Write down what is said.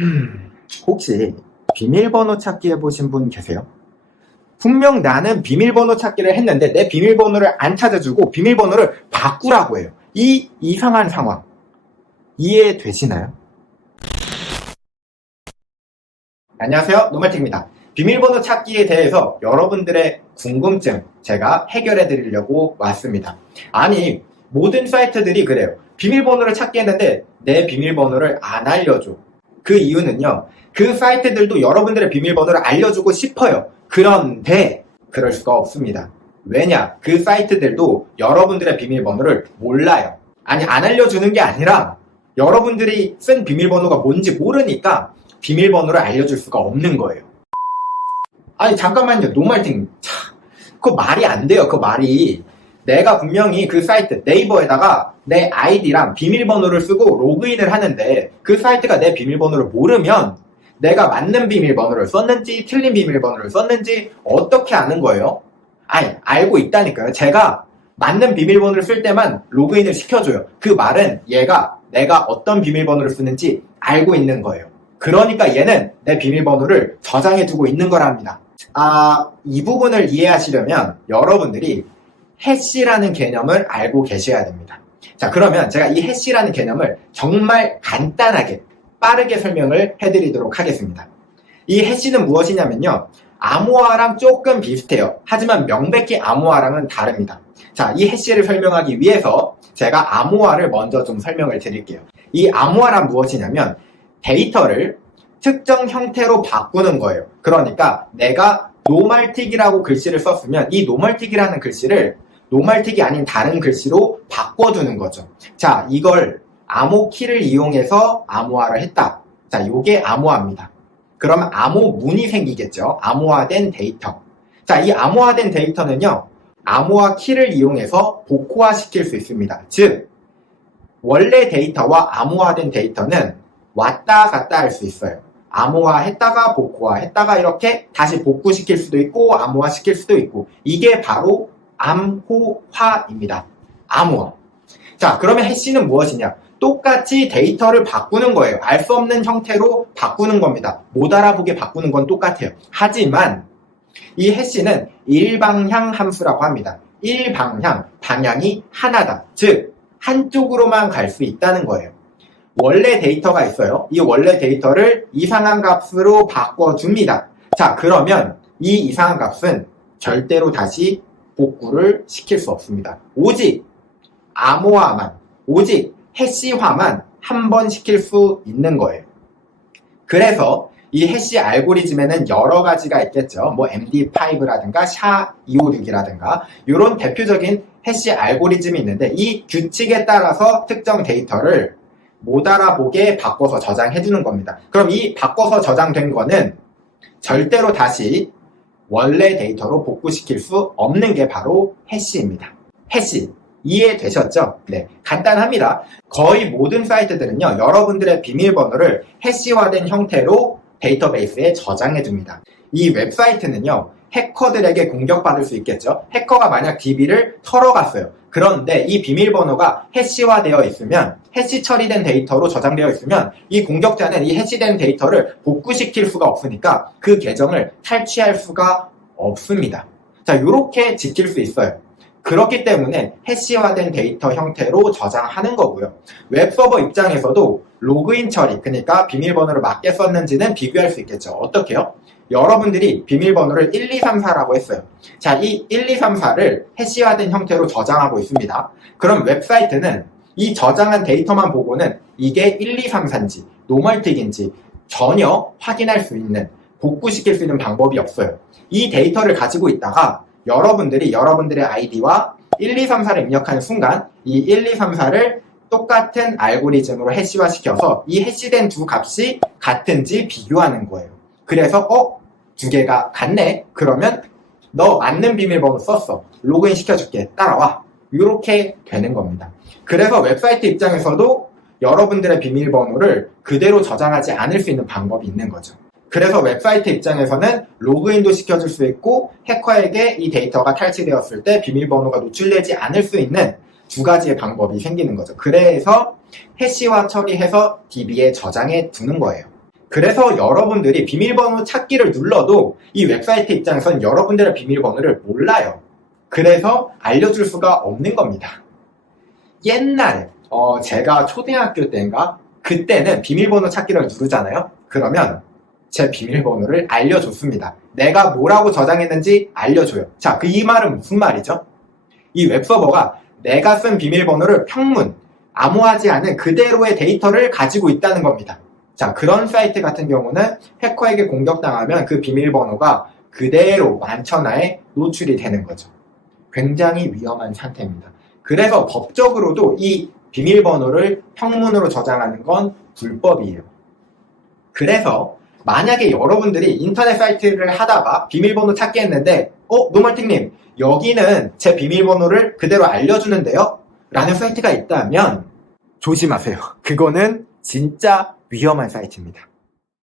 음, 혹시 비밀번호 찾기 해보신 분 계세요? 분명 나는 비밀번호 찾기를 했는데 내 비밀번호를 안 찾아주고 비밀번호를 바꾸라고 해요. 이 이상한 상황. 이해되시나요? 안녕하세요. 노말틱입니다. 비밀번호 찾기에 대해서 여러분들의 궁금증 제가 해결해 드리려고 왔습니다. 아니, 모든 사이트들이 그래요. 비밀번호를 찾기 했는데 내 비밀번호를 안 알려줘. 그 이유는요. 그 사이트들도 여러분들의 비밀번호를 알려주고 싶어요. 그런데 그럴 수가 없습니다. 왜냐? 그 사이트들도 여러분들의 비밀번호를 몰라요. 아니, 안 알려주는 게 아니라 여러분들이 쓴 비밀번호가 뭔지 모르니까 비밀번호를 알려줄 수가 없는 거예요. 아니, 잠깐만요. 노말팅. 참, 그거 말이 안 돼요. 그 말이. 내가 분명히 그 사이트 네이버에다가 내 아이디랑 비밀번호를 쓰고 로그인을 하는데 그 사이트가 내 비밀번호를 모르면 내가 맞는 비밀번호를 썼는지 틀린 비밀번호를 썼는지 어떻게 아는 거예요? 아니 알고 있다니까요. 제가 맞는 비밀번호를 쓸 때만 로그인을 시켜줘요. 그 말은 얘가 내가 어떤 비밀번호를 쓰는지 알고 있는 거예요. 그러니까 얘는 내 비밀번호를 저장해두고 있는 거랍니다. 아, 이 부분을 이해하시려면 여러분들이 해시라는 개념을 알고 계셔야 됩니다. 자, 그러면 제가 이 해시라는 개념을 정말 간단하게 빠르게 설명을 해드리도록 하겠습니다. 이 해시는 무엇이냐면요. 암호화랑 조금 비슷해요. 하지만 명백히 암호화랑은 다릅니다. 자, 이 해시를 설명하기 위해서 제가 암호화를 먼저 좀 설명을 드릴게요. 이 암호화란 무엇이냐면 데이터를 특정 형태로 바꾸는 거예요. 그러니까 내가 노말틱이라고 글씨를 썼으면 이 노말틱이라는 글씨를 노말틱이 아닌 다른 글씨로 바꿔두는 거죠. 자, 이걸 암호 키를 이용해서 암호화를 했다. 자, 요게 암호화입니다. 그러면 암호문이 생기겠죠. 암호화된 데이터. 자, 이 암호화된 데이터는요. 암호화 키를 이용해서 복호화 시킬 수 있습니다. 즉, 원래 데이터와 암호화된 데이터는 왔다 갔다 할 수 있어요. 암호화 했다가 복호화 했다가 이렇게 다시 복구시킬 수도 있고 암호화 시킬 수도 있고 이게 바로 암호화입니다. 암호화. 자, 그러면 해시는 무엇이냐? 똑같이 데이터를 바꾸는 거예요. 알 수 없는 형태로 바꾸는 겁니다. 못 알아보게 바꾸는 건 똑같아요. 하지만 이 해시는 일방향 함수라고 합니다. 일방향, 방향이 하나다. 즉, 한쪽으로만 갈 수 있다는 거예요. 원래 데이터가 있어요. 이 원래 데이터를 이상한 값으로 바꿔줍니다. 자, 그러면 이 이상한 값은 절대로 다시 복구를 시킬 수 없습니다. 오직 암호화만, 오직 해시화만 한 번 시킬 수 있는 거예요. 그래서 이 해시 알고리즘에는 여러 가지가 있겠죠. 뭐 MD5라든가 SHA-256이라든가 이런 대표적인 해시 알고리즘이 있는데 이 규칙에 따라서 특정 데이터를 못 알아보게 바꿔서 저장해 주는 겁니다. 그럼 이 바꿔서 저장된 거는 절대로 다시 원래 데이터로 복구시킬 수 없는 게 바로 해시입니다. 해시. 이해되셨죠? 네. 간단합니다. 거의 모든 사이트들은요, 여러분들의 비밀번호를 해시화된 형태로 데이터베이스에 저장해 줍니다. 이 웹사이트는요, 해커들에게 공격받을 수 있겠죠? 해커가 만약 DB를 털어갔어요. 그런데 이 비밀번호가 해시화되어 있으면, 해시 처리된 데이터로 저장되어 있으면, 이 공격자는 이 해시된 데이터를 복구시킬 수가 없으니까 그 계정을 탈취할 수가 없습니다. 자, 이렇게 지킬 수 있어요. 그렇기 때문에 해시화된 데이터 형태로 저장하는 거고요. 웹서버 입장에서도 로그인 처리, 그러니까 비밀번호를 맞게 썼는지는 비교할 수 있겠죠. 어떻게요? 여러분들이 비밀번호를 1234라고 했어요. 자, 이 1234를 해시화된 형태로 저장하고 있습니다. 그럼 웹사이트는 이 저장한 데이터만 보고는 이게 1234인지 노멀틱인지 전혀 확인할 수 있는 복구시킬 수 있는 방법이 없어요. 이 데이터를 가지고 있다가 여러분들이 여러분들의 아이디와 1234를 입력하는 순간 이 1234를 똑같은 알고리즘으로 해시화 시켜서 이 해시된 두 값이 같은지 비교하는 거예요. 그래서 어? 두 개가 같네? 그러면 너 맞는 비밀번호 썼어. 로그인 시켜줄게. 따라와. 이렇게 되는 겁니다. 그래서 웹사이트 입장에서도 여러분들의 비밀번호를 그대로 저장하지 않을 수 있는 방법이 있는 거죠. 그래서 웹사이트 입장에서는 로그인도 시켜줄 수 있고 해커에게 이 데이터가 탈취되었을 때 비밀번호가 노출되지 않을 수 있는 두 가지의 방법이 생기는 거죠. 그래서 해시화 처리해서 DB에 저장해 두는 거예요. 그래서 여러분들이 비밀번호 찾기를 눌러도 이 웹사이트 입장에선 여러분들의 비밀번호를 몰라요. 그래서 알려줄 수가 없는 겁니다. 옛날에 어, 제가 초등학교 때인가 그때는 비밀번호 찾기를 누르잖아요. 그러면 제 비밀번호를 알려줬습니다. 내가 뭐라고 저장했는지 알려줘요. 자, 그 이 말은 무슨 말이죠? 이 웹서버가 내가 쓴 비밀번호를 평문, 암호하지 않은 그대로의 데이터를 가지고 있다는 겁니다. 자, 그런 사이트 같은 경우는 해커에게 공격당하면 그 비밀번호가 그대로 만천하에 노출이 되는 거죠. 굉장히 위험한 상태입니다. 그래서 법적으로도 이 비밀번호를 평문으로 저장하는 건 불법이에요. 그래서 만약에 여러분들이 인터넷 사이트를 하다가 비밀번호 찾기 했는데 어? 노멀팅님 여기는 제 비밀번호를 그대로 알려주는데요? 라는 사이트가 있다면 조심하세요. 그거는 진짜 위험한 사이트입니다.